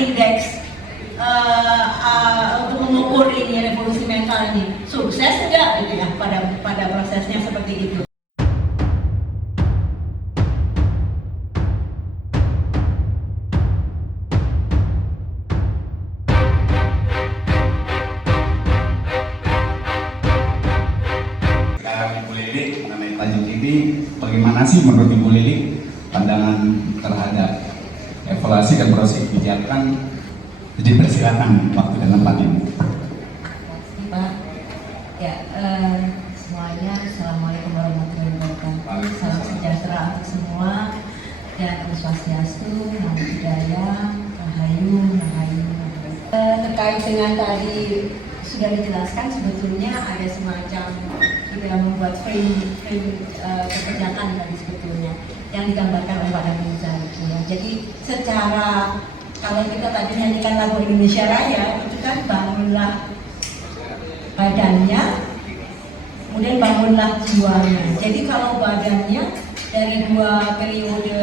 indeks untuk mengukur ini revolusi mental ini sukses enggak gitu ya pada prosesnya seperti itu. Sekarang Ibu Lili mengenai tajuk ini, bagaimana sih menurut Ibu Lili pandangan terhadap evaluasi dan proses kebijakan? Jadi persilakan waktu dan tempat ini. Pak, ya semuanya, assalamualaikum warahmatullahi wabarakatuh. Salam sejahtera untuk semua dan Om Swastiastu, Namo Buddhaya, Rahayu, Rahayu. Terkait dengan tadi sudah dijelaskan, sebetulnya ada semacam sudah membuat frame kebijakan tadi sebetulnya yang digambarkan oleh Pak Danza. Ya. Jadi secara kalau kita tadi nyanyikan lagu Indonesia Raya, itu kan bangunlah badannya, kemudian bangunlah jiwanya. Jadi kalau badannya dari 2 periode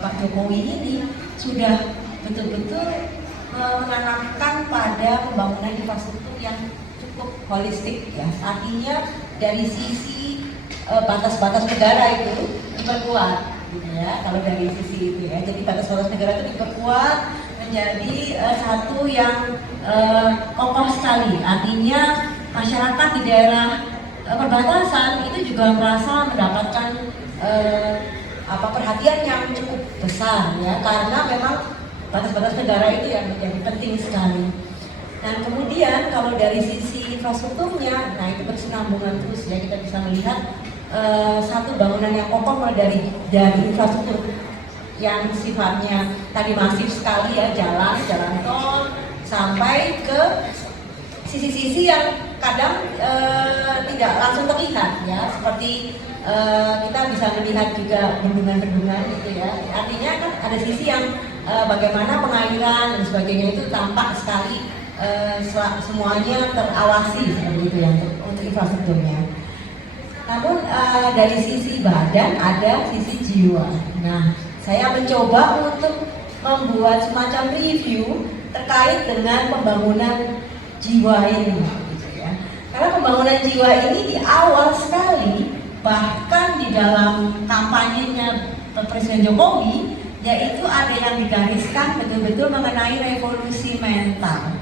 Pak Jokowi ini sudah betul-betul menanamkan pada pembangunan infrastruktur yang cukup holistik ya. Artinya dari sisi batas-batas negara itu diperkuat. Ya, kalau dari sisi itu ya, jadi batas-batas negara itu diperkuat menjadi satu yang kokoh sekali. Artinya masyarakat di daerah perbatasan itu juga merasa mendapatkan perhatian yang cukup besar ya, karena memang batas-batas negara itu yang menjadi penting sekali. Dan kemudian kalau dari sisi infrastrukturnya, nah itu berkesinambungan terus ya, kita bisa melihat satu bangunan yang kokoh dari infrastruktur yang sifatnya tadi masif sekali ya, jalan tol sampai ke sisi-sisi yang kadang tidak langsung terlihat ya, seperti kita bisa melihat juga bendungan-bendungan gitu ya. Artinya kan ada sisi yang bagaimana pengairan dan sebagainya itu tampak sekali semuanya terawasi seperti itu ya untuk infrastrukturnya. Namun dari sisi badan ada sisi jiwa. Nah, saya mencoba untuk membuat semacam review terkait dengan pembangunan jiwa ini, gitu ya. Karena pembangunan jiwa ini di awal sekali, bahkan di dalam kampanyenya Presiden Jokowi, yaitu ada yang digariskan betul-betul mengenai revolusi mental.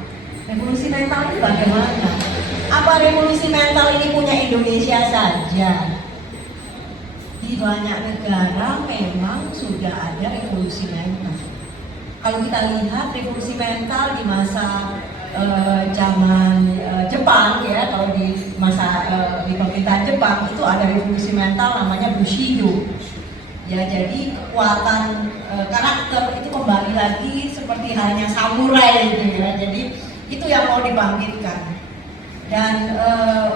Revolusi mental itu bagaimana? Apa revolusi mental ini punya Indonesia saja? Di banyak negara memang sudah ada revolusi mental. Kalau kita lihat revolusi mental di masa zaman Jepang ya, kalau di masa di pemerintahan Jepang itu ada revolusi mental namanya Bushido. Ya, jadi kekuatan karakter itu kembali lagi seperti halnya samurai gitu ya. Jadi itu yang mau dibangkitkan. Dan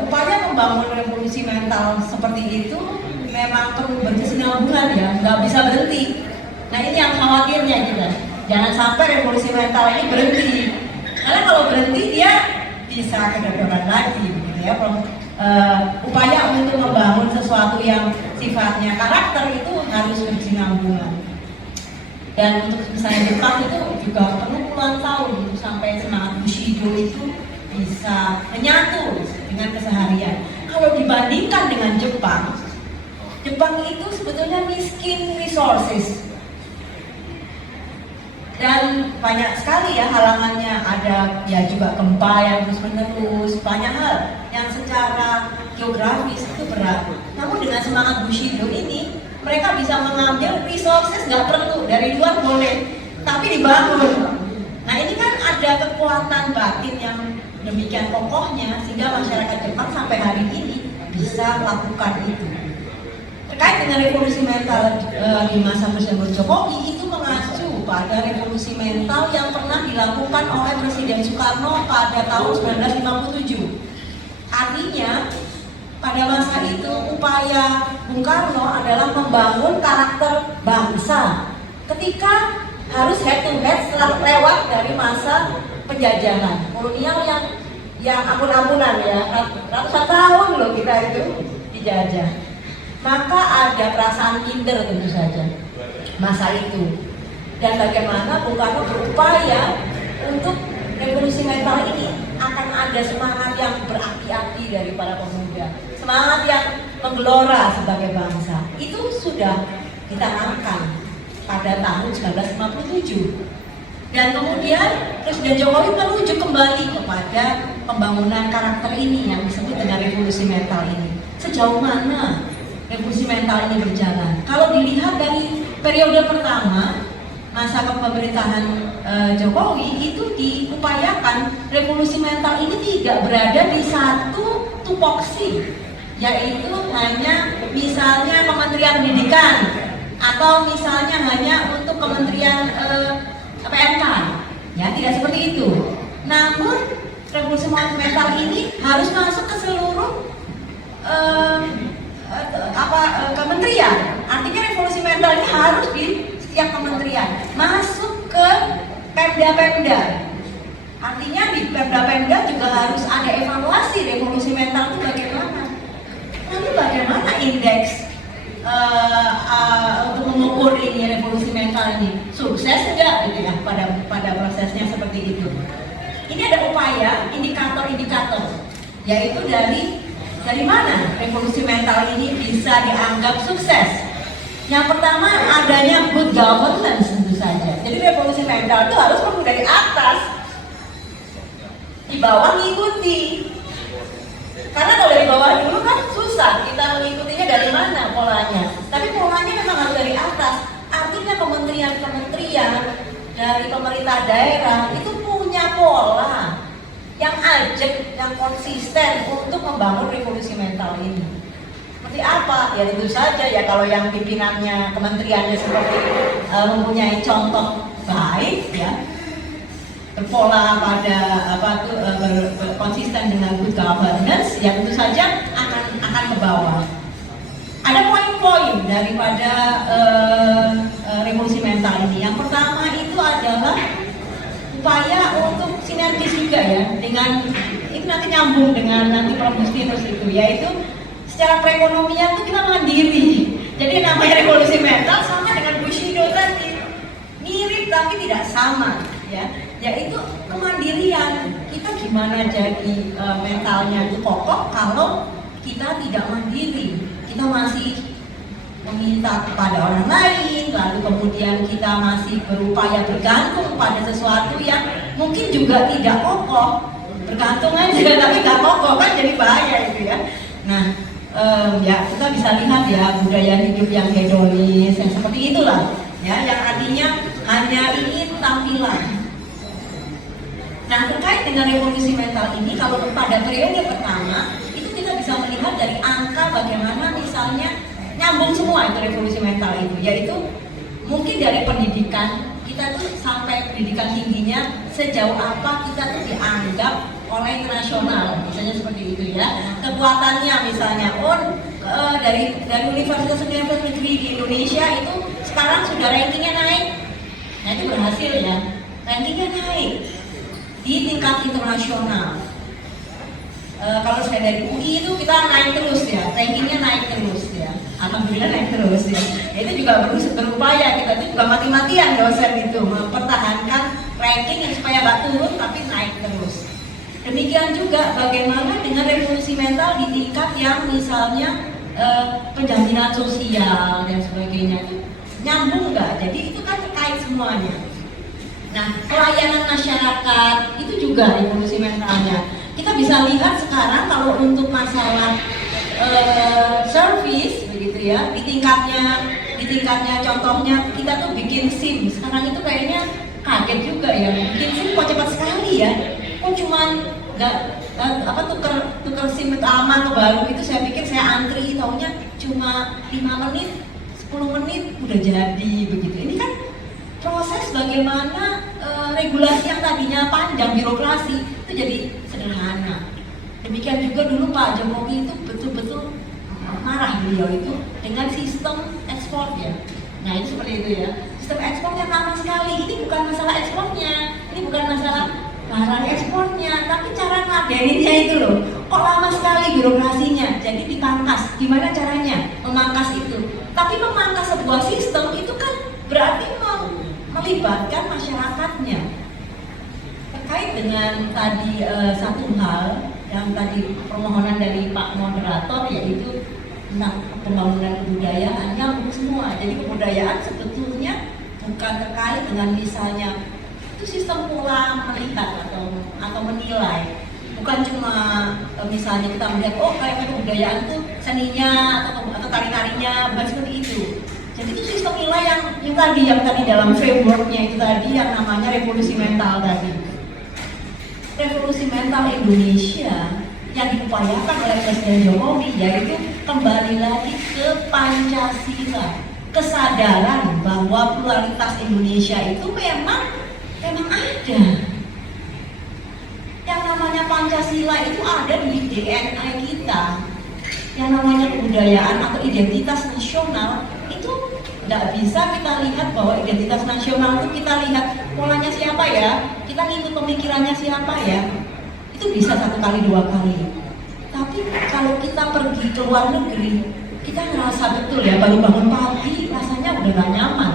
upaya membangun revolusi mental seperti itu memang perlu berkesinambungan ya, nggak bisa berhenti. Nah ini yang khawatirnya kita, jangan sampai revolusi mental ini berhenti. Karena kalau berhenti dia bisa kedodoran lagi, gitu ya. Upaya untuk membangun sesuatu yang sifatnya karakter itu harus berkesinambungan. Dan untuk misalnya Jepang itu juga perlu puluhan tahun sampai semangat Bushido itu bisa menyatu dengan keseharian. Kalau dibandingkan dengan Jepang itu sebetulnya miskin resources dan banyak sekali ya halangannya. Ada ya juga gempa yang terus menerus, banyak hal yang secara geografis itu berat. Namun dengan semangat Bushido ini mereka bisa mengambil resources, nggak perlu dari luar boleh, tapi dibangun. Nah ini kan ada kekuatan batin yang demikian kokohnya sehingga masyarakat Jepang sampai hari ini bisa melakukan itu. Terkait dengan revolusi mental di masa Presiden Jokowi, itu mengacu pada revolusi mental yang pernah dilakukan oleh Presiden Soekarno pada tahun 1957. Artinya pada masa itu upaya Bung Karno adalah membangun karakter bangsa ketika harus head to head setelah lewat dari masa penjajahan kolonial yang ampun-ampunan ya, ratusan tahun loh kita itu dijajah. Maka ada perasaan minder tentu saja masa itu. dan bagaimana Bung Karno berupaya untuk revolusi mental ini akan ada semangat yang berapi-api dari para pemuda, semangat yang menggelora sebagai bangsa. Itu sudah ditanamkan pada tahun 1957. Dan kemudian Presiden Jokowi merujuk kembali kepada pembangunan karakter ini yang disebut dengan revolusi mental ini. Sejauh mana revolusi mental ini berjalan? Kalau dilihat dari periode pertama masa kepemerintahan Jokowi, itu diupayakan revolusi mental ini tidak berada di satu tupoksi, yaitu hanya misalnya Kementerian Pendidikan atau misalnya hanya untuk Kementerian PMK, ya tidak seperti itu. Namun revolusi mental ini harus masuk ke seluruh kementerian. Artinya revolusi mental ini harus di setiap kementerian, masuk ke Pemda-Pemda. Artinya di Pemda-Pemda juga harus ada evaluasi revolusi mental itu bagaimana. Lalu bagaimana indeks untuk mengukur ini revolusi mental ini sukses enggak gitu ya pada prosesnya seperti itu. Ini ada upaya indikator-indikator, yaitu dari mana revolusi mental ini bisa dianggap sukses. Yang pertama adanya good governance tentu saja. Jadi revolusi mental itu harus perlu dari atas, di bawah mengikuti. Karena kalau dari bawah dulu kan susah kita mengikutinya dari mana polanya. Tapi polanya memang harus dari atas. Artinya kementerian-kementerian dari pemerintah daerah itu punya pola yang ajak, yang konsisten untuk membangun revolusi mental ini. Seperti apa? Ya tentu saja ya kalau yang pimpinannya kementeriannya seperti mempunyai contoh baik ya, berpola pada konsisten dengan good governance, ya tentu saja akan ke bawah. Ada poin-poin daripada revolusi mental ini. Yang pertama itu adalah upaya untuk sinergis juga ya dengan ini nanti nyambung dengan nanti Prof. Justinus itu, yaitu secara perekonomian itu kita mandiri. Jadi namanya revolusi mental sama dengan Bushido tadi, mirip tapi tidak sama ya. Yaitu kemandirian. Kita gimana jadi mentalnya itu kokoh kalau kita tidak mandiri. Kita masih meminta kepada orang lain, lalu kemudian kita masih berupaya bergantung pada sesuatu yang mungkin juga tidak kokoh. Bergantung aja tapi nggak kokoh kan jadi bahaya itu ya. Nah ya kita bisa lihat ya budaya hidup yang hedonis yang seperti itulah ya, yang artinya hanya ingin tampilan. Nah terkait dengan revolusi mental ini, kalau pada periode pertama itu kita bisa melihat dari angka bagaimana misalnya nyambung semua itu revolusi mental itu, yaitu mungkin dari pendidikan kita tuh sampai pendidikan tingginya sejauh apa kita tuh dianggap oleh internasional, misalnya seperti itu ya. Kekuatannya misalnya dari universitas-universitas negeri di Indonesia itu sekarang sudah rankingnya naik. Nah itu berhasil ya, rankingnya naik di tingkat internasional. Kalau saya dari UI itu kita naik terus ya, rankingnya naik terus ya. Alhamdulillah naik terus ya. Itu juga berupaya, kita itu juga mati-matian dosen itu mempertahankan ranking yang supaya nggak turun tapi naik terus. Demikian juga bagaimana dengan revolusi mental di tingkat yang misalnya penjaminan sosial dan sebagainya, itu nyambung nggak? Jadi itu kan terkait semuanya. Nah, pelayanan masyarakat itu juga revolusi mentalnya. Kita bisa lihat sekarang kalau untuk masalah service begitu ya, di tingkatnya contohnya kita tuh bikin SIM. Sekarang itu kayaknya kaget juga ya, bikin SIM kok cepat sekali ya. Kok cuman tuker SIM lama ke baru itu saya pikir saya antri, taunya cuma 5 menit, 10 menit udah jadi begitu. Ini kan proses bagaimana regulasi yang tadinya panjang, birokrasi itu jadi sederhana. Demikian juga dulu Pak Jokowi itu betul-betul marah beliau itu dengan sistem ekspor ya. Nah itu seperti itu ya, sistem ekspornya lama sekali. Ini bukan masalah ekspornya, ini bukan masalah barang ekspornya, tapi cara ngadeninnya itu loh, kok lama sekali birokrasinya. Jadi dipangkas, gimana caranya memangkas itu? Tapi memangkas sebuah sistem itu kan berarti melibatkan masyarakatnya. Terkait dengan tadi satu hal yang tadi permohonan dari Pak Moderator, yaitu tentang pembangunan kebudayaan, nyambung semua. Jadi kebudayaan sebetulnya bukan terkait dengan misalnya itu sistem pola melihat atau menilai. Bukan cuma misalnya kita melihat oh kayak kebudayaan itu seninya atau tari-tarinya, bukan seperti itu. Jadi itu sistem nilai yang tadi dalam frameworknya itu tadi yang namanya revolusi mental tadi. Revolusi mental Indonesia yang diupayakan oleh Presiden Jokowi yaitu kembali lagi ke Pancasila, kesadaran bahwa pluralitas Indonesia itu memang ada. Yang namanya Pancasila itu ada di DNA kita. Yang namanya kebudayaan atau identitas nasional itu nggak bisa kita lihat bahwa identitas nasional itu kita lihat polanya siapa ya, kita ngikut pemikirannya siapa ya. Itu bisa 1 kali 2 kali. Tapi kalau kita pergi ke luar negeri, kita ngerasa betul ya baru bangun pagi rasanya udah gak nyaman.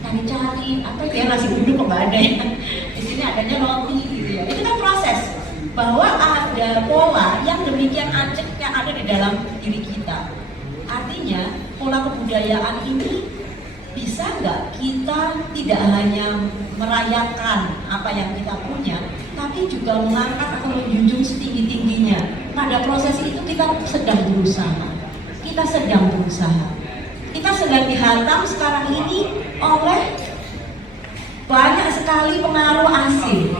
Cari-cari apa itu ya, nasi uduk kok nggak ada ya. Di sini adanya roti gitu ya. Itu kan proses bahwa ada pola yang demikian acak yang ada di dalam diri kita. Artinya pola kebudayaan ini bisa nggak kita tidak hanya merayakan apa yang kita punya, tapi juga mengangkat atau menjunjung setinggi-tingginya. Pada proses itu kita sedang berusaha. Kita sedang dihantam sekarang ini oleh banyak sekali pengaruh asing.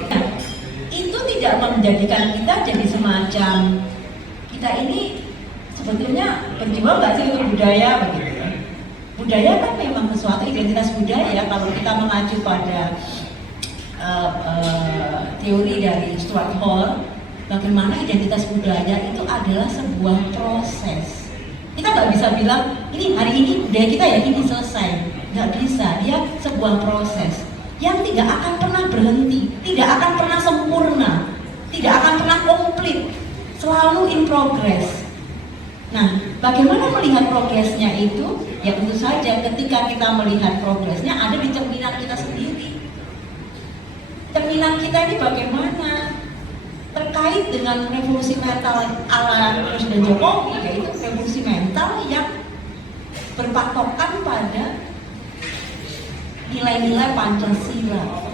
Itu tidak menjadikan kita jadi semacam kita ini sebetulnya berjuang nggak sih untuk budaya begitu. Budaya kan memang sesuatu identitas budaya kalau kita mengacu pada teori dari Stuart Hall, bagaimana identitas budaya itu adalah sebuah proses. Kita nggak bisa bilang ini hari ini budaya kita ya ini selesai, nggak bisa. Dia sebuah proses yang tidak akan pernah berhenti, tidak akan pernah sempurna, tidak akan pernah komplit, selalu in progress. Nah, bagaimana melihat progresnya itu? Ya tentu saja ketika kita melihat progresnya ada di cerminan kita sendiri. Cerminan kita ini bagaimana? Terkait dengan revolusi mental ala Presiden Jokowi, yaitu revolusi mental yang berpatokan pada nilai-nilai Pancasila.